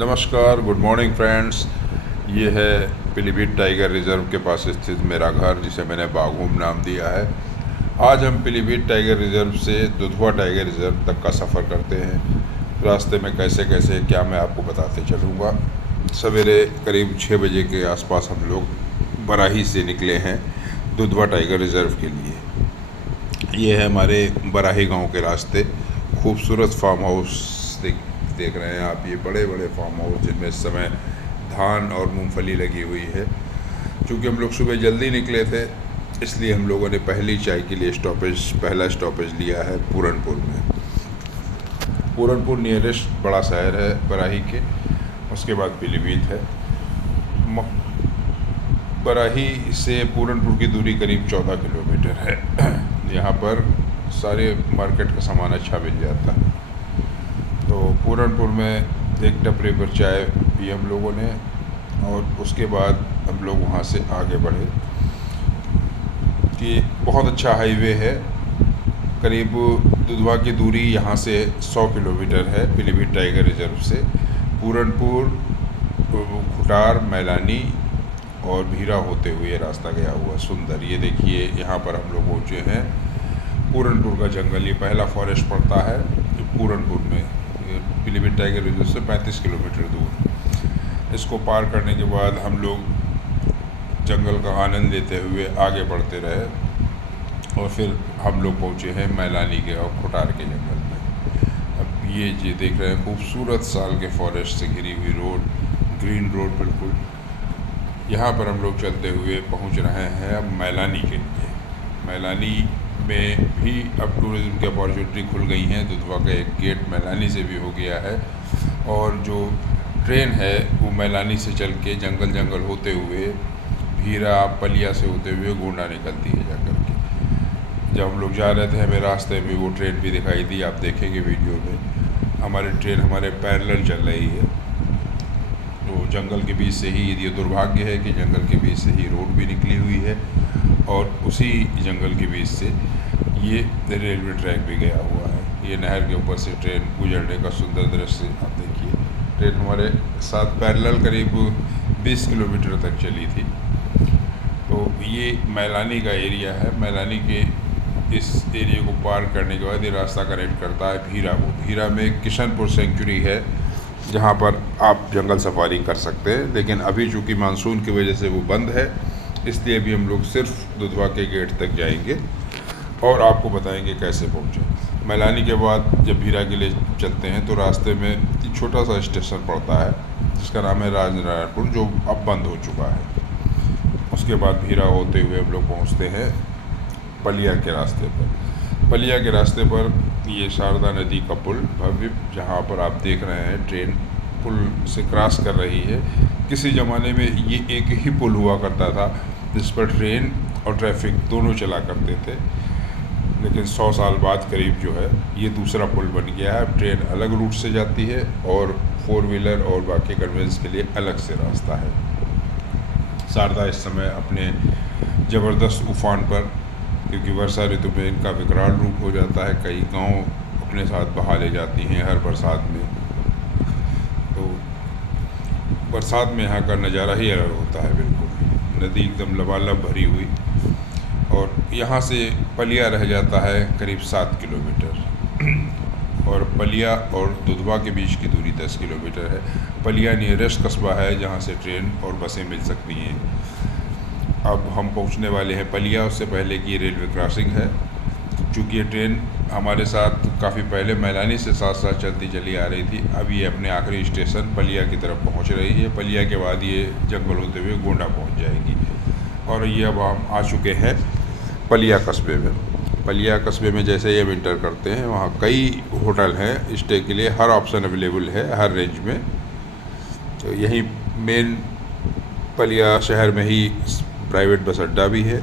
नमस्कार, good morning friends. ये है पीलीभीत टाइगर रिज़र्व के पास स्थित मेरा घर, जिसे मैंने बाघूम नाम दिया है। आज हम पीलीभीत टाइगर रिज़र्व से दुधवा टाइगर रिज़र्व तक का सफ़र करते हैं। रास्ते में कैसे कैसे क्या मैं आपको बताते चलूँगा। सवेरे करीब 6 बजे के आसपास हम लोग बराही से निकले हैं दुधवा टाइगर रिज़र्व के लिए। ये है हमारे बराही गांव के रास्ते। खूबसूरत फार्म हाउस देख रहे हैं आप, ये बड़े बड़े फार्म हाउस जिनमें इस समय धान और मूंगफली लगी हुई है। चूँकि हम लोग सुबह जल्दी निकले थे, इसलिए हम लोगों ने पहली चाय के लिए पहला स्टॉपेज लिया है पूरनपुर में। पूरनपुर नियरेस्ट बड़ा शहर है बराही के, उसके बाद पीलीभीत है। बराही से पूरनपुर की दूरी करीब 14 किलोमीटर है। यहाँ पर सारे मार्केट का सामान अच्छा मिल जाता है। तो पूरनपुर में एक टपरी पर चाय पी हम लोगों ने, और उसके बाद हम लोग वहाँ से आगे बढ़े कि बहुत अच्छा हाईवे है। करीब दुधवा की दूरी यहाँ से 100 किलोमीटर है पीलीभीत टाइगर रिज़र्व से। पूरनपुर, खुटार, मैलानी और भीरा होते हुए रास्ता गया हुआ सुंदर। ये देखिए, यहाँ पर हम लोग पहुँचे हैं पूरनपुर का जंगल। ये पहला फॉरेस्ट पड़ता है पूरनपुर में, पीलीभीत टाइगर रिजर्व से 35 किलोमीटर दूर। इसको पार करने के बाद हम लोग जंगल का आनंद लेते हुए आगे बढ़ते रहे, और फिर हम लोग पहुँचे हैं मैलानी के और खुटार के जंगल में। अब ये देख रहे हैं खूबसूरत साल के फॉरेस्ट से घिरी हुई रोड, ग्रीन रोड बिल्कुल। यहाँ पर हम लोग चलते हुए पहुँच रहे हैं अब मैलानी के लिए। मैलानी में भी अब टूरिज़्म की अपॉर्चुनिटी खुल गई हैं। दुधवा का एक गेट मैलानी से भी हो गया है, और जो ट्रेन है वो मैलानी से चल के जंगल जंगल होते हुए भीरा, पलिया से होते हुए गोंडा निकलती है जाकर के। जब हम लोग जा रहे थे, हमें रास्ते में वो ट्रेन भी दिखाई दी, आप देखेंगे वीडियो में। हमारी ट्रेन हमारे पैरेलल चल रही है। तो जंगल के बीच से ही, ये दुर्भाग्य है कि जंगल के बीच से ही रोड भी निकली हुई है, और उसी जंगल के बीच से ये रेलवे ट्रैक भी गया हुआ है। ये नहर के ऊपर से ट्रेन गुजरने का सुंदर दृश्य आप देखिए। ट्रेन हमारे साथ पैरेलल करीब 20 किलोमीटर तक चली थी। तो ये मैलानी का एरिया है। मैलानी के इस एरिया को पार करने के बाद ये रास्ता कनेक्ट करता है भीरा को। भीरा में किशनपुर सेंचुरी है, जहाँ पर आप जंगल सफारी कर सकते हैं, लेकिन अभी चूँकि मानसून की वजह से वो बंद है, इसलिए भी हम लोग सिर्फ दुधवा के गेट तक जाएंगे और आपको बताएंगे कैसे पहुँचे। मैलानी के बाद जब भीरा के लिए चलते हैं तो रास्ते में एक छोटा सा स्टेशन पड़ता है जिसका नाम है राजनारायणपुर, जो अब बंद हो चुका है। उसके बाद भीरा होते हुए हम लोग पहुँचते हैं पलिया के रास्ते पर। पलिया के रास्ते पर ये शारदा नदी का पुल भव्य, जहाँ पर आप देख रहे हैं ट्रेन पुल से क्रॉस कर रही है। किसी ज़माने में ये एक ही पुल हुआ करता था जिस पर ट्रेन और ट्रैफिक दोनों चला करते थे, लेकिन 100 साल बाद करीब जो है ये दूसरा पुल बन गया है। अब ट्रेन अलग रूट से जाती है और 4 व्हीलर और बाकी कन्वेंस के लिए अलग से रास्ता है। शारदा इस समय अपने ज़बरदस्त उफान पर, क्योंकि वर्षा ऋतु में इनका विकराल रूप हो जाता है। कई गांव अपने साथ बहा ले जाती हैं हर बरसात में। तो बरसात में यहाँ का नज़ारा ही अलग होता है बिल्कुल। नदी एकदम लबालब भरी हुई, और यहाँ से पलिया रह जाता है करीब 7 किलोमीटर, और पलिया और दुधवा के बीच की दूरी 10 किलोमीटर है। पलिया नियरेस्ट कस्बा है जहाँ से ट्रेन और बसें मिल सकती हैं। अब हम पहुँचने वाले हैं पलिया, उससे पहले की रेलवे क्रॉसिंग है। चूँकि ये ट्रेन हमारे साथ काफ़ी पहले मैलानी से साथ साथ चलती चली आ रही थी, अब ये अपने आखिरी स्टेशन पलिया की तरफ पहुँच रही है। पलिया के बाद ये जंगल होते हुए गोंडा पहुँच जाएगी, और ये अब हम आ चुके हैं पलिया कस्बे में। पलिया कस्बे में जैसे ही हम इंटर करते हैं, वहाँ कई होटल हैं स्टे के लिए, हर ऑप्शन अवेलेबल है हर रेंज में। तो यही मेन पलिया शहर में ही प्राइवेट बस अड्डा भी है।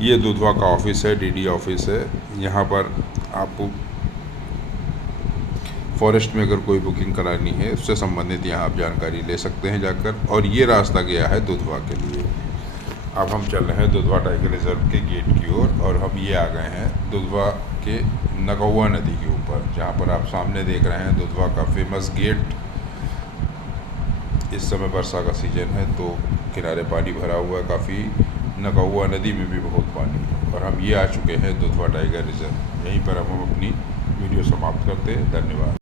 ये दुधवा का ऑफिस है, डीडी ऑफिस है। यहाँ पर आपको फॉरेस्ट में अगर कोई बुकिंग करानी है, उससे संबंधित यहाँ आप जानकारी ले सकते हैं जाकर। और ये रास्ता गया है दुधवा के लिए। अब हम चल रहे हैं दुधवा टाइगर रिजर्व के गेट की ओर, और हम ये आ गए हैं दुधवा के नगौवा नदी के ऊपर, जहाँ पर आप सामने देख रहे हैं दुधवा का फेमस गेट इस समय वर्षा का सीज़न है तो किनारे पानी भरा हुआ है काफ़ी। नकौआ नदी में भी बहुत पानी है। और हम ये आ चुके हैं दुधवा टाइगर रिजर्व। यहीं पर हम अपनी वीडियो समाप्त करते हैं। धन्यवाद।